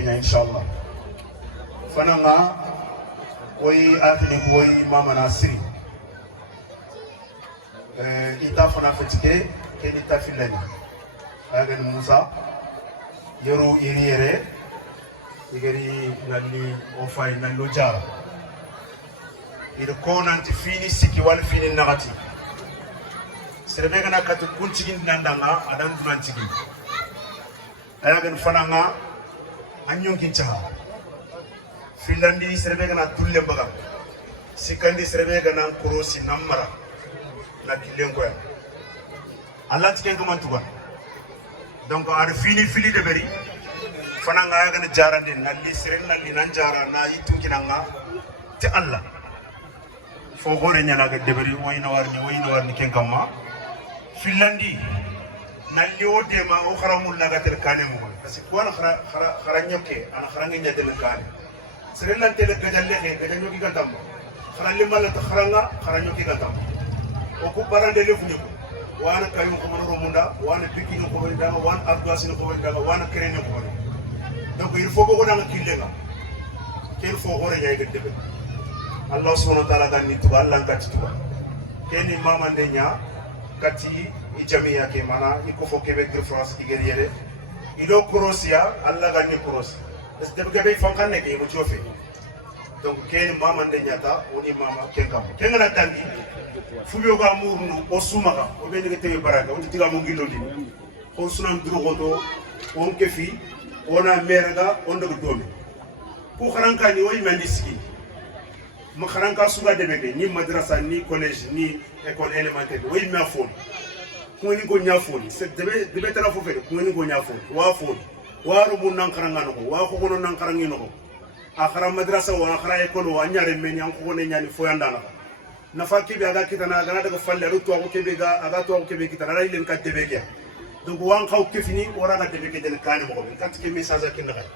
Kenya inshallah fananga oyi akini oyi mama nasiri ita fana fetike keni ta filani agan Musa yoro iri yere igeri nalli ofay nallo jara ida ko nanti fini siki wal fini nagati serbe gana katu kuncigin nandanga adan dunancigin ayagan fananga anyon kincha filandi serbe gana tulle baga sikandi serbe gana kurosi namara na kilengo ya Allah tiken ko mantuga donc ar fini fili de beri fananga ayagan jarande nalli seren nalli nan jara na yitunkinanga te Allah fo gore nyana ga de beri wayna warni ken kamma filandi nalli o dema o kharamul laga tel kane mo parce que wala khara nyoke ana kharanga nyadel kane serena tele gajalle he gajanyo ki gatam kharalle mala ta kharanga kharanyo ki gatam o ko barande le funyo wana kayu ko mano munda wana bikino ko wari daga wana arduasino ko wari daga wana kereno ko wari donc il faut ko danga killega kel fo gore nyaay ga debe Allah subhanahu wa ta'ala ganni tuba Allah ngati tuba keni mama ndenya kati ijamiya ke mana iko fo Québec de France ki guerriere ido Croatia Allah ganni Croatia est ce que be fankane ke mo chofe donc keni mama ndenya ta oni mama kenkam kengana tangi fubiyo ga murnu o sumaka o be ni tebe baraka on tiga mo ngilo di on sunan drogoto on kefi ona merga on do domi ko kharanka ni way mandiski ma kharanka suga debebe ni madrasa ni collège ni école élémentaire way ma fon ko ni go nyafoni c'est debe tala fo fede ko ni go nyafoni wa fon wa rubu nan kharanga no wa ko gono nan kharangi no akhara madrasa wa akhara école wa nyare men yan ko ne nyani fo yanda na fa kibe aga kitana aga daga falle rutu ko kibe ga aga to ko kibe kitana ray len ka debe ya donc wan xaw kefini wara ga debe ke del kane mo ko kat ke message ak ndaxay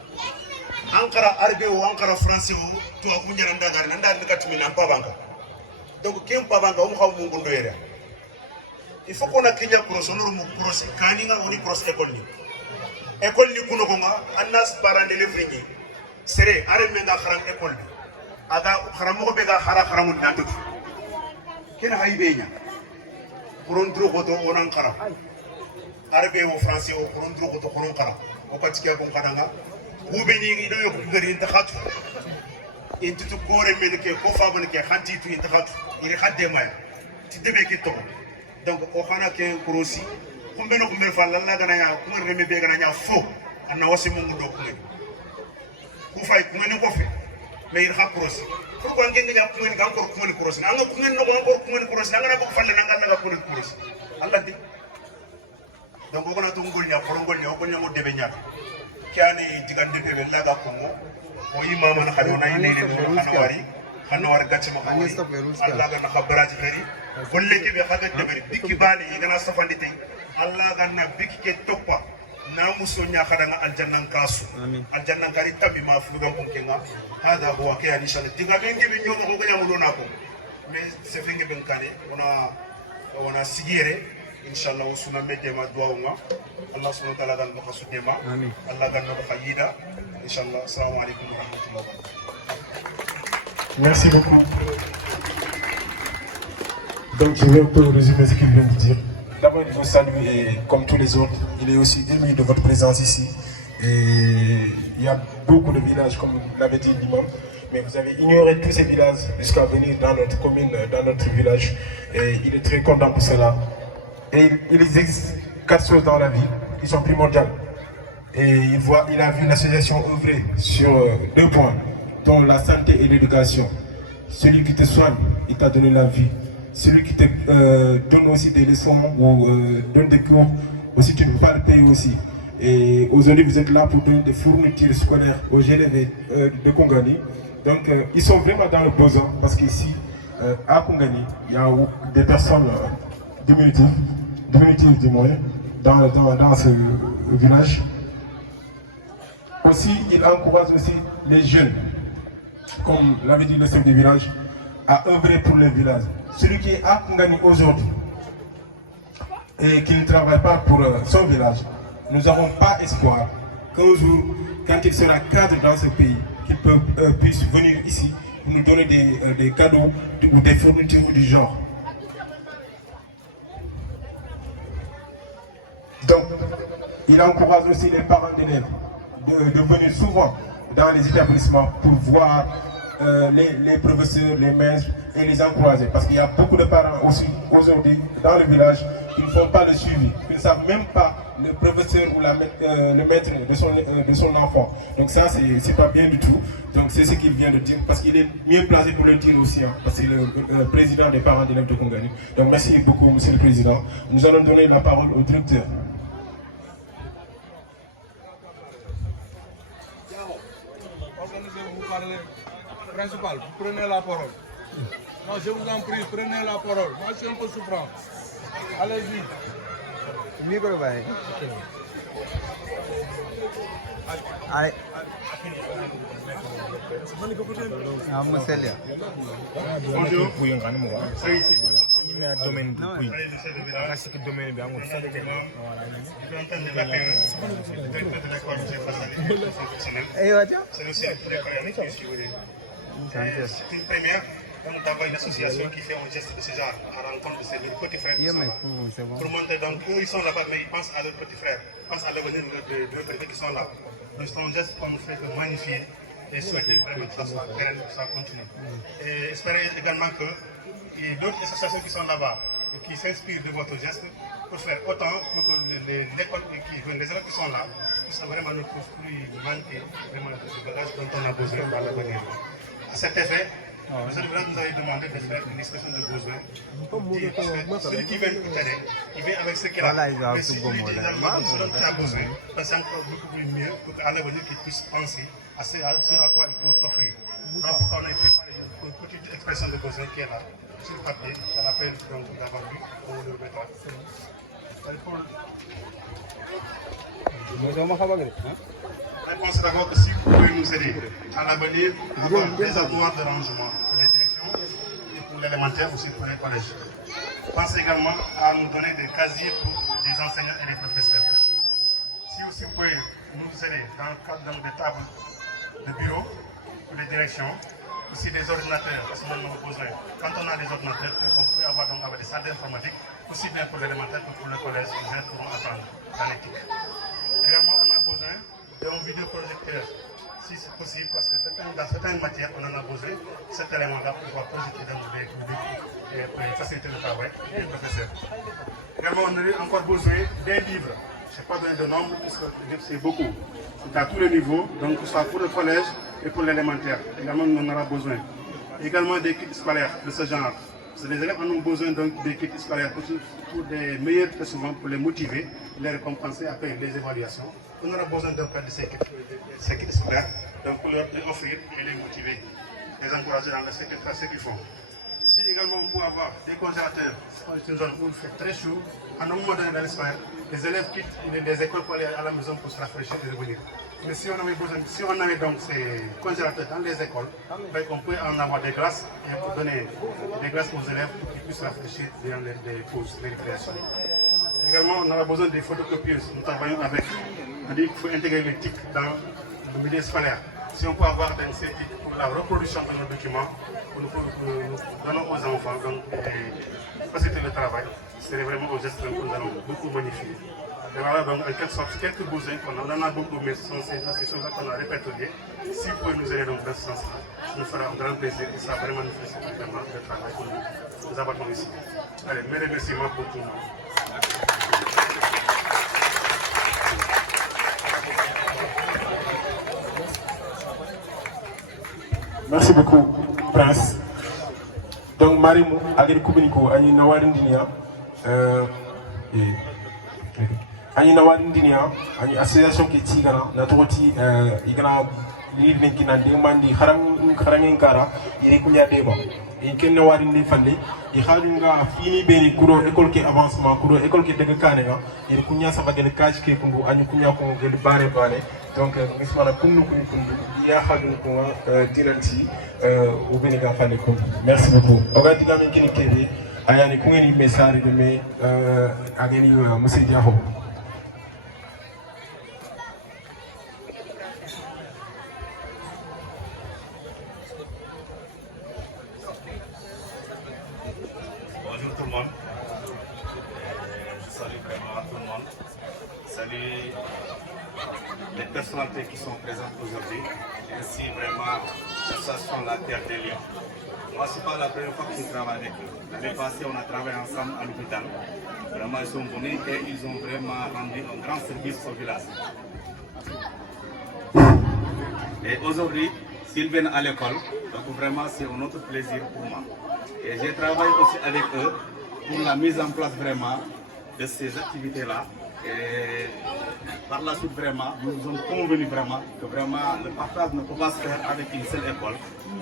ankara arbe o ankara français o to ko nyara ndagar nda ni katumi na pabanka donc kem pabanka o xaw mo ngondo yere il faut qu'on a kinya cross on mu cross kani nga oni cross école ni kuno ko nga annas parande le frini sere are men nga kharam école bi aga kharam mo be ga kharam ndantu kena haybe nya kuron dro ko to onan kharam arbe o français o kuron dro ko to kuron kharam o patike ko kadanga ube ni do yo gari inta khatu intu to gore men ke ko fa ban ke khanti tu inta khatu iri khadde ma ti debe ke to donc o khana ke kurosi kumbe no kumbe fa lalla gana ya kuma reme be gana ya fo anna wasi mo ngudo ku fay ku ngene ko fe me ir ha kurosi pourquoi ngeen nga kuma ni encore kuma ni kurosi nga kuma no encore kuma ni kurosi nga na ko falle nga nga ko ni kurosi allah di donc ko na to ngol nya porongol nya ko nya mo debe nya kiane digande be laga ko mo o imama na khadona ine ne do khanawari khanawar gacce ma ko allah ga na khabaraji feri kolle ke be khaga deberi biki bani igana safandi tay allah ga na biki ke toppa na muso nya khadanga aljannan kasu aljannan kari tabi ma fuga ko kenga hada huwa ke ani shala diga be ngi be nyomo ko ganya mo na ko mais se fenge ben kane ona sigire inshallah usuna medema duwa Allah subhanahu wa ta'ala dan baka sudema Allah dan baka yida inshallah assalamu alaykum wa rahmatullahi wa barakatuh. Merci beaucoup. Donc je vais un peu résumer ce qu'il vient de dire. D'abord il vous salue et comme tous les autres, il est aussi ému de votre présence ici. Et il y a beaucoup de villages comme l'avait dit l'imam, mais vous avez ignoré tous ces villages jusqu'à venir dans notre commune, dans notre village. Et il est très content pour cela. Et il existe 4 choses dans la vie qui sont primordiales. Et il a vu l'association œuvrer sur 2 points, dont la santé et l'éducation. Celui qui te soigne, il t'a donné la vie. Celui qui te donne aussi des leçons ou donne des cours, aussi tu ne peux pas le payer aussi. Et aujourd'hui, vous êtes là pour donner des fournitures scolaires aux élèves de Kongani. Donc, ils sont vraiment dans le besoin parce qu'ici, à Kongani, il y a des personnes diminutives du moins, dans ce village. Aussi, il encourage aussi les jeunes, comme l'avait dit le chef du village, à œuvrer pour le village. Celui qui est à Kongani aujourd'hui et qui ne travaille pas pour son village, nous n'avons pas espoir qu'un jour, quand il sera cadre dans ce pays, qu'il puisse venir ici pour nous donner des cadeaux ou des fournitures du genre. Donc, il encourage aussi les parents d'élèves de venir souvent dans les établissements pour voir les professeurs, les maîtres et les encourager. Parce qu'il y a beaucoup de parents aussi aujourd'hui dans le village qui ne font pas le suivi, qui ne savent même pas le professeur ou le maître de son enfant. Donc ça, c'est pas bien du tout. Donc c'est ce qu'il vient de dire, parce qu'il est mieux placé pour le dire aussi, hein, parce que c'est le président des parents d'élèves de Koungani. Donc merci beaucoup, monsieur le président. Nous allons donner la parole au directeur. Principal, prenez la parole. Non, je vous en prie, prenez la parole. Moi, je suis un peu souffrant. Allez-y. Micro, bhai. Allez. Bonjour. C'est une première. Donc d'avoir une association qui fait un geste de ce genre à rencontre de ses petits frères qui sont là. Pour montrer, donc eux ils sont là-bas, mais ils pensent à leurs petits frères, ils pensent à l'avenir de leurs petits qui sont là. Donc c'est un geste qu'on fait de magnifier et souhaiter vraiment que ça soit pérenne, que ça continue. Et espérer également que d'autres associations qui sont là-bas et qui s'inspirent de votre geste pour faire autant pour que les élèves qui sont là puissent vraiment nous construire, manquer vraiment ce bagage dont on a besoin dans l'avenir. À cet effet, monsieur le président nous avait demandé de faire une expression de besoin. Celui qui vient nous aider, il vient avec ce qu'il a. Mais celui qui a besoin, c'est encore beaucoup mieux pour qu'à l'avenir qu'il puisse penser à ce à quoi il peut t'offrir. Donc on a préparé une petite expression de besoin qui est là, sur le papier, ça l'appelle donc d'avoir vu, on le mettra. Je pense d'abord que si vous pouvez nous aider à l'avenir, avoir des avoirs de rangement pour les directions et pour l'élémentaire aussi pour les collèges. Pensez également à nous donner des casiers pour les enseignants et les professeurs. Si aussi vous pouvez nous aider dans le cadre des tables de bureau pour les directions, aussi des ordinateurs, parce qu'on en a besoin. Quand on a des ordinateurs, on peut avoir donc des salles d'informatique, aussi bien pour l'élémentaire que pour le collège, les gens pourront apprendre dans l'éthique. Également, on a besoin d'un vidéoprojecteur, si c'est possible, parce que dans certaines matières, on en a besoin, cet élément-là pour pouvoir projeter dans le public et pour faciliter le travail des professeurs. Également, on a encore besoin des livres. Je n'ai pas donné de nombre, puisque c'est beaucoup. C'est à tous les niveaux, donc que ce soit pour le collège et pour l'élémentaire. Également, on en aura besoin. Également des kits scolaires de ce genre. Parce que les élèves en ont besoin donc des kits scolaires pour des meilleurs souvent pour les motiver, les récompenser après les évaluations. On aura besoin d'un peu de ces kits scolaires, donc pour leur offrir et les motiver, les encourager dans ce qu'ils font. Si également on peut avoir des congélateurs, c'est une zone où il fait très chaud, à un moment donné dans l'Espagne, les élèves quittent les écoles pour aller à la maison pour se rafraîchir et revenir. Mais si on avait donc ces congélateurs dans les écoles, on peut en avoir des glaces et pour donner des glaces aux élèves pour qu'ils puissent se rafraîchir durant les pauses, les récréations. Également, on aura besoin des photocopieuses. Nous travaillons avec. On dit qu'il faut intégrer les TIC dans le milieu scolaire. Si on peut avoir ces TIC pour la reproduction de nos documents, pour nous donnons aux enfants, donc faciliter le travail, c'est vraiment un geste que nous allons beaucoup magnifier. Et voilà donc en quelque sorte quelques besoins qu'on a. On en a beaucoup, mais ce sont ces choses-là qu'on a répertoriées. Si vous pouvez nous aider dans ce sens-là, ça nous fera un grand plaisir et ça va vraiment nous faciliter vraiment le travail que nous abattons ici. Allez, mes remerciements pour tout le monde. Merci beaucoup, Prince. Donc, Marimou, Agri Koubiniko, Aïe Nawarindinia, Aïe Nawarindinia, Aïe Association qui est Tigana, Natoroti, Igana, Living qui n'a demandé, Haranginkara, Irikulia Dema. Et qui n'a pas de famille, il y a fini beni kuro école qui avancement kuro école qui dégage kanega il kunya ça va gagner cash qui kundu anyu kunya ko gel bare bare donc mismana kundu ya hagnu ko dilanti ou beni ga fane ko merci beaucoup oga diga men kini kebe ayani ko ngeni message de me ageni monsieur Diaho les personnalités qui sont présentes aujourd'hui, ainsi vraiment l'association La Terre des Lions. Moi, ce n'est pas la première fois que je travaille avec eux. L'année passée, on a travaillé ensemble à l'hôpital. Vraiment, ils sont venus et ils ont vraiment rendu un grand service au village. Et aujourd'hui, s'ils viennent à l'école, donc vraiment c'est un autre plaisir pour moi. Et j'ai travaillé aussi avec eux pour la mise en place vraiment de ces activités-là. Et par la suite vraiment, nous sommes convenus vraiment que vraiment le partage ne peut pas se faire avec une seule école.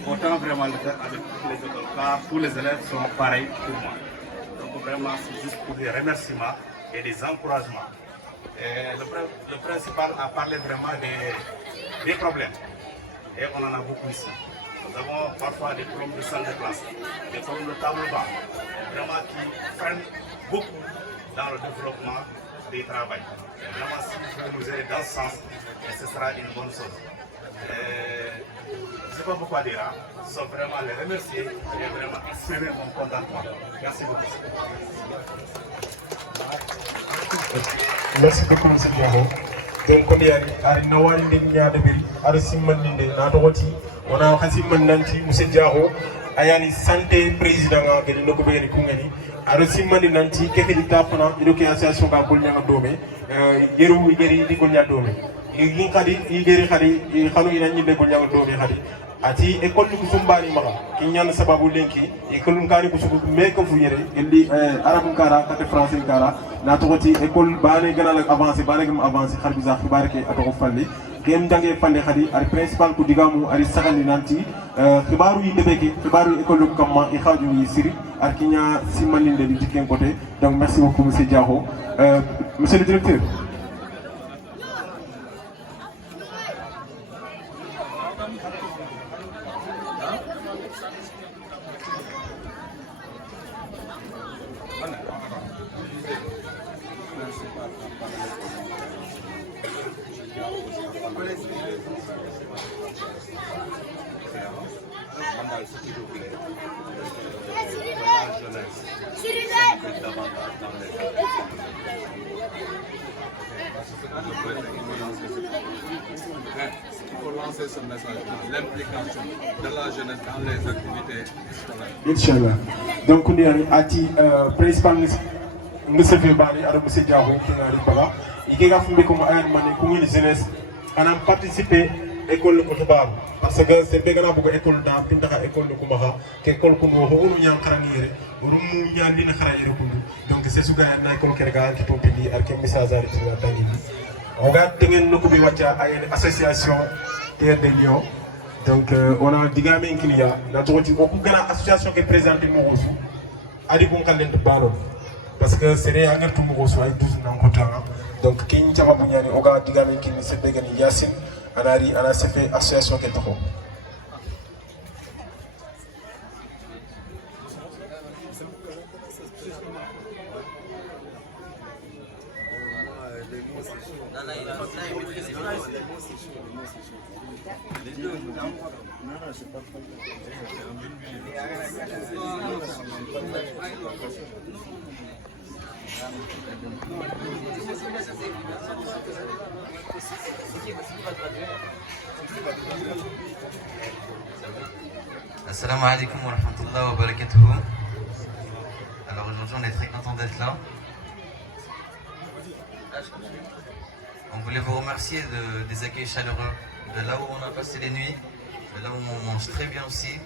Autant vraiment le faire avec toutes les écoles, car tous les élèves sont pareils pour moi. Donc vraiment c'est juste pour des remerciements et des encouragements. Et le principal a parlé vraiment des problèmes. Et on en a beaucoup ici. Nous avons parfois des problèmes de salle de classe, des problèmes de table banc, vraiment qui freinent beaucoup dans le développement du travail. Vraiment, si vous pouvez nous aider dans ce sens, ce sera une bonne chose. Je ne sais pas pourquoi dire, sauf vraiment les remercier et vraiment exprimer mon contentement. Merci beaucoup. Merci beaucoup, M. Diaro. Donc, on est à Nawari Ndingyadebiri, à Simmaninde, Nadoroti, on a Hassimman Nanti, M. Diaro, Ayani Santé, président de Nokoberi Kungani, à Simman Nanti, Kefedi Tapana, Association Kakulnya Dome, Yeru Igeri Dikonya Dome. Igari Hadi, Hanu Inani de Konya Dome Hadi. Ati école du Kusumbani Mara, Kinyan Sababu Lenki, école Nkari Kusubu Meko Fuyere, il Arabu Kara, Kate français Kara, Natoti, école Bane Ganal avancé, Banegam avancé, Harbiza Barke, Atofali, Game Dange Fande Hadi, Ari principal Kudigamu, Ari Sagani Nanti, Kibaru Yidebeki, Kibaru école Kama, Ihadu Yisiri, Arkinya Simanin de Diken Côté, donc merci beaucoup, M. Diaro. Monsieur le directeur. Il faut lancer ce message, l'implication de la jeunesse dans les activités scolaires. Inch'Allah. Donc, on est à principal monsieur Febani, à monsieur Diaro, qui est à Bala. Il y a fait comme un mané, comme une jeunesse, on a participé à l'école de Kotobar. Parce que c'est bien grave pour l'école d'art, puis l'école de Kumaha, l'école comme on y a un caranier, on y a une carrière. Donc, c'est ce que l'école qui regarde, qui peut payer, avec un message à l'utilisateur. On regarde une association Terre des Lions. Donc, on a des gamins qui y a. Beaucoup d'associations qui présentent Morosu. Adi bon calendrier de ballon. Parce que c'est les angles tout Morosu avec 12 ans. Donc, qui n'y a pas de on a des gamins qui ne se payent ni Yassine. On a fait association qui est trop. Assalamu alaikum wa rahmatullahi wa barakatuh. Alors aujourd'hui on est très content d'être là. On voulait vous remercier des accueils chaleureux, de là où on a passé les nuits, de là où on mange très bien aussi,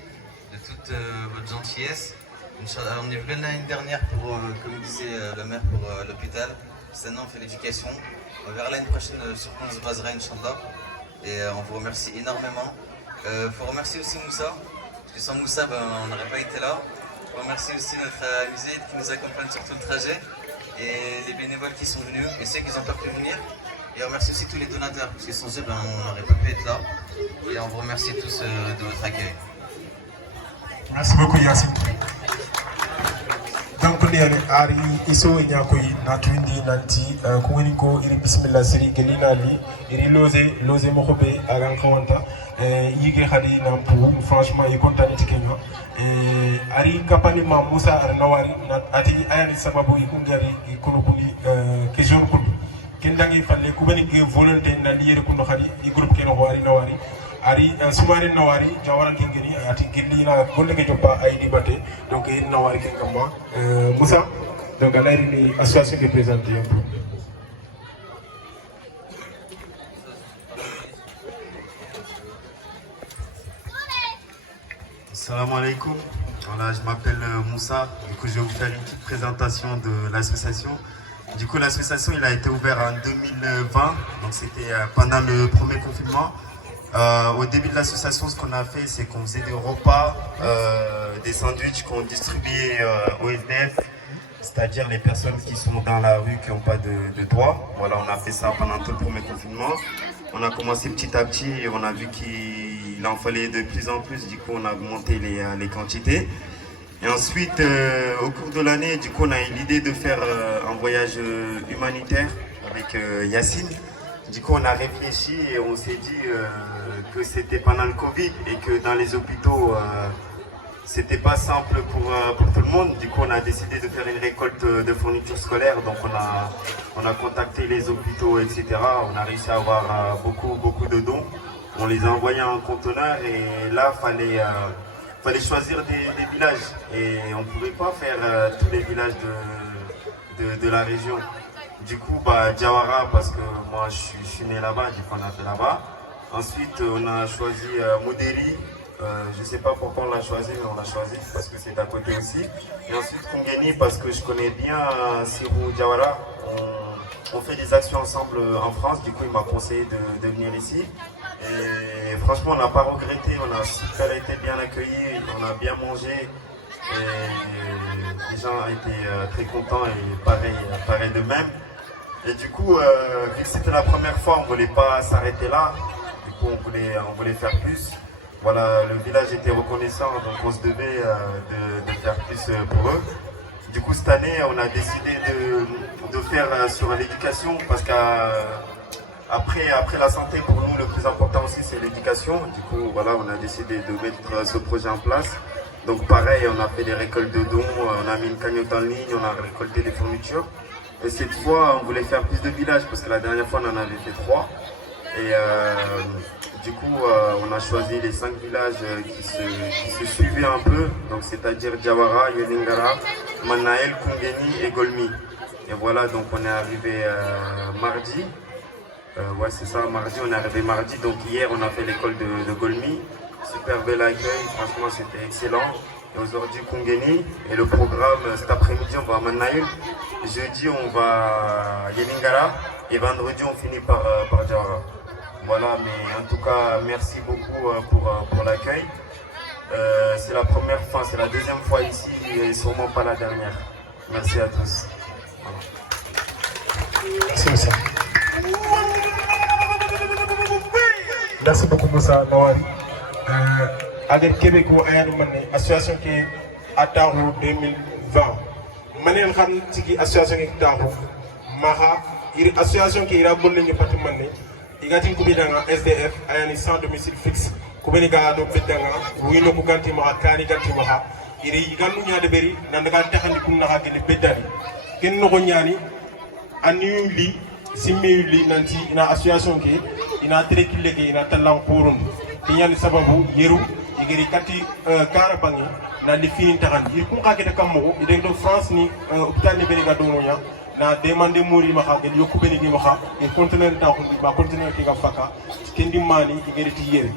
de toute votre gentillesse. On est venu l'année dernière pour, comme disait le maire, pour l'hôpital. Maintenant on fait l'éducation. On verra l'année prochaine sur quoi on se basera, Inch'Allah. Et on vous remercie énormément. Il faut remercier aussi Moussa, parce que sans Moussa on n'aurait pas été là. On remercie aussi notre musée qui nous accompagne sur tout le trajet, et les bénévoles qui sont venus, et ceux qui n'ont pas pu venir. Et on remercie aussi tous les donateurs, parce que sans eux on n'aurait pas pu être là. Et on vous remercie tous de votre accueil. Merci beaucoup Yassine. Donc on est à Iso Nyakoi, Natuindi Nanti, Koueniko, Iri Bismillah Siri, Gelinali, Iri Lose Mokobe, Agan Kawanta, Yige Hadi Nampu, franchement, il est content de Kenya. Ari Kapani Moussa Arnawari, Ati Ayani Sababu, Ikungari, Ikunukuni, Kejon Kuni. dangi falle kubani ke volonté na liere kundo khadi i groupe ke no wari nawari ari sumare nawari jawaran kengeni ati gilli na golle ke joppa ay libate donc in nawari ke gamma Moussa donc à l'association qui est présentée un peu. Salam alaikum. Voilà, je m'appelle Moussa. Du coup, je vais vous faire une petite présentation de l'association. Du coup, l'association, il a été ouvert en 2020. Donc, c'était pendant le premier confinement. Au début de l'association, ce qu'on a fait, c'est qu'on faisait des repas, des sandwichs qu'on distribuait aux SDF, c'est-à-dire les personnes qui sont dans la rue, qui n'ont pas de toit. Voilà, on a fait ça pendant tout le premier confinement. On a commencé petit à petit et on a vu qu'il en fallait de plus en plus. Du coup, on a augmenté les quantités. Et ensuite, au cours de l'année, du coup, on a eu l'idée de faire un voyage humanitaire avec Yacine. Du coup, on a réfléchi et on s'est dit que c'était pendant le Covid et que dans les hôpitaux, c'était pas simple pour tout le monde. Du coup, on a décidé de faire une récolte de fournitures scolaires. Donc, on a contacté les hôpitaux, etc. On a réussi à avoir beaucoup de dons. On les a envoyés en conteneur et là, fallait choisir des villages. Et on ne pouvait pas faire tous les villages de la région. Du coup, Diawara, parce que moi, je suis né là-bas, du coup, on a fait là-bas. Ensuite, on a choisi Modéri. Je ne sais pas pourquoi on l'a choisi, mais on l'a choisi parce que c'est à côté aussi. Et ensuite Kongeni parce que je connais bien Sirou Diawara. On fait des actions ensemble en France, du coup il m'a conseillé de venir ici. Et franchement on n'a pas regretté, on a super été bien accueillis, on a bien mangé. Et les gens étaient très contents et pareil de même. Et du coup, vu que c'était la première fois, on ne voulait pas s'arrêter là. Du coup on voulait faire plus. Voilà, le village était reconnaissant, donc on se devait de faire plus pour eux. Du coup, cette année, on a décidé de faire sur l'éducation, parce qu'après la santé, pour nous, le plus important aussi, c'est l'éducation. Du coup, voilà, on a décidé de mettre ce projet en place. Donc pareil, on a fait des récoltes de dons, on a mis une cagnotte en ligne, on a récolté des fournitures. Et cette fois, on voulait faire plus de villages, parce que la dernière fois, on en avait fait 3. Et du coup, on a choisi les 5 villages qui se suivaient un peu, donc c'est-à-dire Diawara, Yelingara, Manael, Kongeni et Golmi. Et voilà, donc on est arrivé mardi. Ouais, c'est ça, mardi, on est arrivé mardi. Donc hier, on a fait l'école de Golmi. Super bel accueil, franchement, c'était excellent. Et aujourd'hui, Kongeni. Et le programme, cet après-midi, on va à Manael. Jeudi, on va à Yelingara. Et vendredi, on finit par Diawara. Voilà, mais en tout cas, merci beaucoup pour l'accueil. C'est la première fois, c'est la deuxième fois ici et sûrement pas la dernière. Merci à tous. Voilà. Merci Moussa. Merci beaucoup Moussa Nawari. Avec Québec, on a une association qui est à Tarou 2020. Manen Khan, c'est une association qui est à Tarou. Maha, une association qui est à Bologna, Patumane. Il y a un SDF, un sans domicile fixe. Kubeni ga do bedanga, wino ku ganti ma kani ganti ma. Iri ganu nya de beri nan daga taxandi kum na ga de bedani. Ken no ko nyani anu li simmi li nanti ina association ke ina trekille ke ina talan qurun. Tinyani sababu yeru igeri kati karabangi na li fini taxandi. Ir kum ka ke de kammo ide do France ni hôpital ni beri ga do nya. Na demande muri maha gel yokku beni gi maha e conteneur ta ko ba conteneur ki ga faka kendi mani igeri ti yeri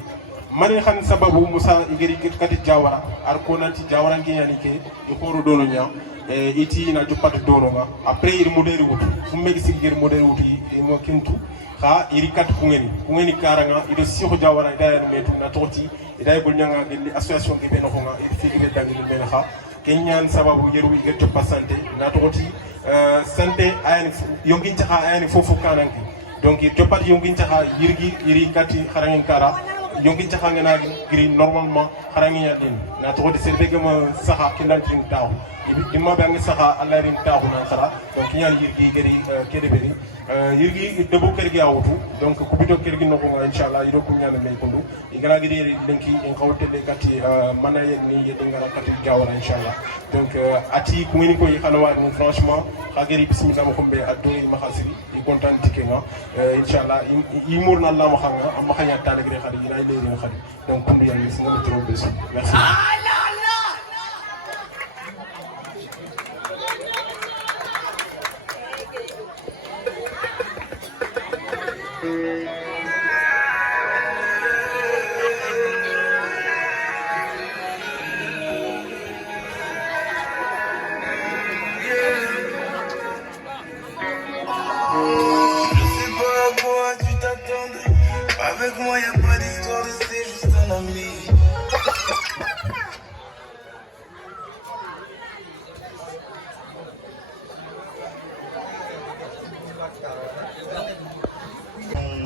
mani khan sababu Musa igeri kati Diawara ar ko nanti Diawara ngi yani ke e horo dono nya e iti na joppat dono nga après ir modere wutu fumme gi sigir modere wutu e mo kintu ha iri kat kungeni karanga ido siho Diawara da metu na toti ida bul nyanga gel association gi be no nga e fikire dangi be ha kenyan sababu yeru igeri joppa santé na toti santé ayani yongin taha ayani fofu kanangi donc jopat yongin taha yiri kati kharangin kara yongin taha ngana giri normalement kharangin yadin na to de serbe gama saha kindantin taw imma ba ngi saha allarin taw na khara donc yan yiri giri kedeberi yirgi debo kergi awutu donc ko bito kergi no ko inshallah yido ko nyana me kundu igana gidi denki en kawte de kati mana yen ni yede ngara kati gawara inshallah donc ati ko ngini ko yikhalwa mo franchement khageri bismillah mo khombe adori ma khasiri i content tikenga inshallah yimurna allah ma khanga am khanya tale gre khadi ina ile ni khadi donc kundu yalla singa trop besu merci Avec moi y'a pas d'histoire, c'est juste un ami.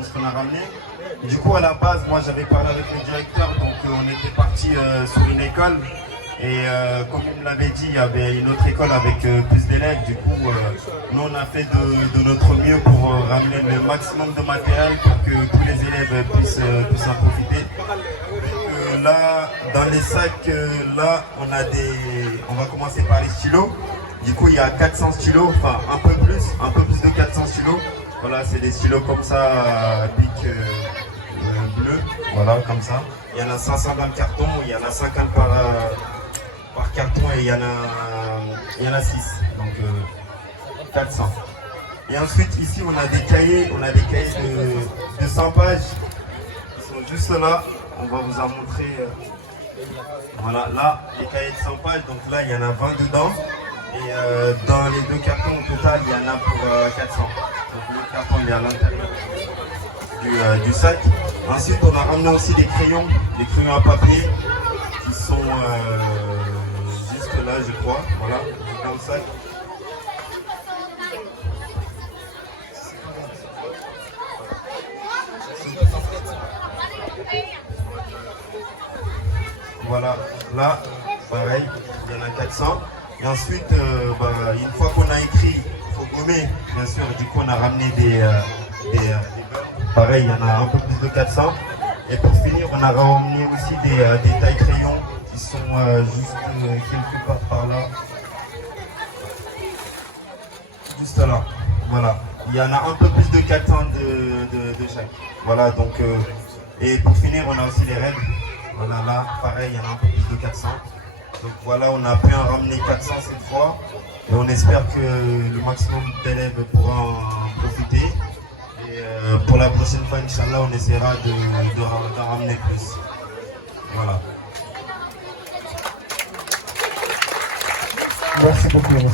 Ce qu'on a ramené. Du coup à la base moi j'avais parlé avec le directeur, donc on était parti sur une école et comme il me l'avait dit il y avait une autre école avec plus d'élèves. Du coup nous on a fait de notre mieux pour ramener le maximum de matériel pour que tous les élèves puissent en profiter. Là dans les sacs là on va commencer par les stylos. Du coup il y a 400 stylos, enfin un peu plus de 400 stylos. Voilà, c'est des stylos comme ça, bic bleu, voilà, comme ça. Il y en a 500 dans le carton, il y en a 50 par carton et il y en a 6, donc 400. Et ensuite ici on a des cahiers de 100 pages, ils sont juste là, on va vous en montrer. Voilà, là, les cahiers de 100 pages, donc là il y en a 20 dedans. Et dans les deux cartons au total, il y en a pour 400. Donc le carton il est à l'intérieur du sac. Ensuite, on a ramené aussi des crayons à papier qui sont juste là, je crois. Voilà, dans le sac. Voilà, là, pareil, il y en a 400. Et ensuite, une fois qu'on a écrit, il faut gommer, bien sûr. Du coup, on a ramené des pareil, il y en a un peu plus de 400. Et pour finir, on a ramené aussi des tailles crayons qui sont juste quelque part par là. Juste là, voilà. Il y en a un peu plus de 400 de chaque. Voilà, donc, et pour finir, on a aussi les règles. Voilà, là, pareil, il y en a un peu plus de 400. Donc voilà, on a pu en ramener 400 cette fois et on espère que le maximum d'élèves pourra en profiter. Et pour la prochaine fois, Inch'Allah, on essaiera d'en ramener plus. Voilà. Merci beaucoup.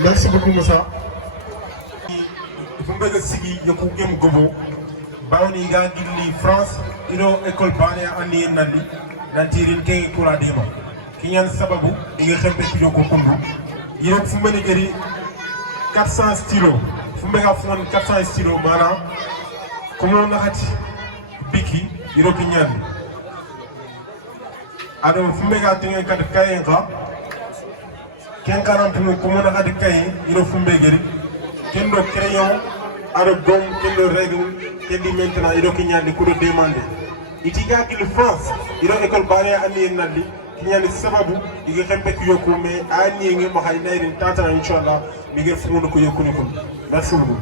Merci beaucoup Moussa. Vous m'avez dit que vous avez gobo. Baoni ga gilli France ino école bane andi nandi nantirin ke kula dema. Kinyan sababu iga xempe ci joko kundu. Yino fu mene geri 400 stylos. Fu mbega fon 400 stylos mana komo nakati biki yino kinyan. Ado fu mbega tinga kat kayenga Ken 40 comme on a dit qu'il faut fumbegeri, ken do crayon, ado gomme, ken do règle, ken di maintenant il faut qu'il y ait des cours de demande. Itiga qu'il France, il faut école barré andi nandi, qu'il y a des sababu, il faut qu'il y ait des cours mais ani ngi ma hay nayi tata inchallah, mi ngi fu ko yokku ni ko. Merci beaucoup.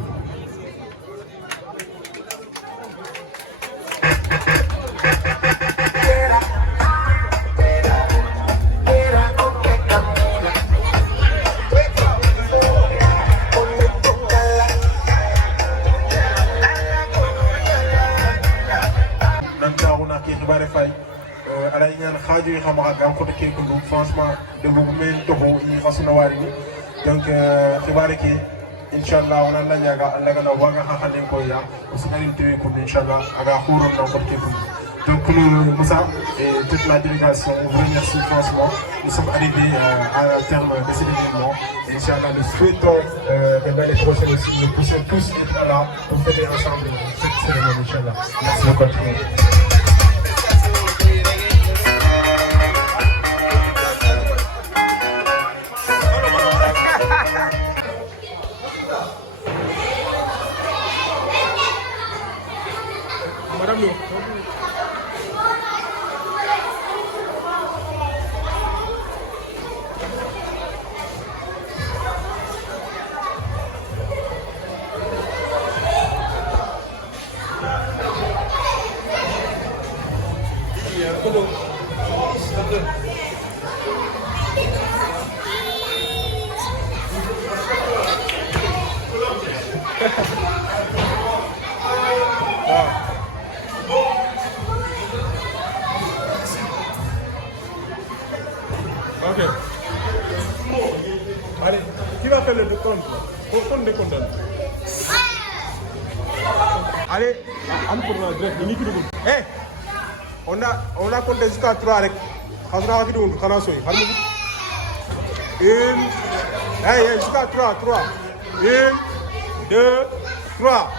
haaju hama gam ko ke ko franchement de bu men doho yi fasuna wari ni donc xibaare ki inshallah on alla nyaga alla gana waga ha handen ko ya aussi garim tewe ko inshallah aga xuron na ko ke ko donc Moussa et toute la délégation vous remercie franchement. Nous sommes arrivés à terme de cet événement et Inch'Allah nous souhaitons l'année prochaine aussi nous puissions tous être là pour fêter ensemble cette cérémonie Inch'Allah. Merci beaucoup. Madame Lo. Ok. Allez, qui va faire le décompte? Au fond des comptes. Allez, hey, on a compté jusqu'à 3 avec. Une, hey, jusqu'à 3. 1, 2, 3.